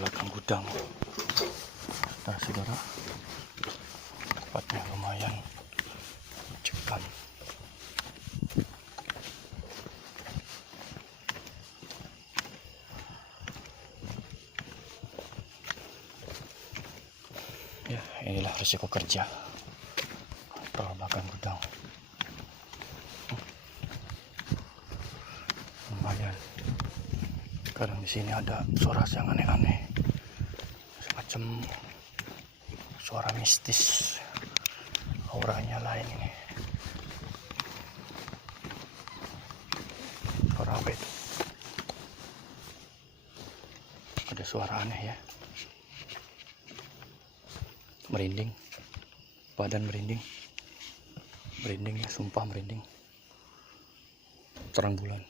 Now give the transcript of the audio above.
belakang gudang. Nah, saudara, tempatnya lumayan mencekam. Ya, inilah risiko kerja kontrol belakang gudang. Lumayan. Sekarang di sini ada suara yang aneh-aneh, semacam suara mistis, auranya lain ini. Suara apa itu? Ada suara aneh ya. Merinding, badan merinding ya, sumpah merinding. Terang bulan.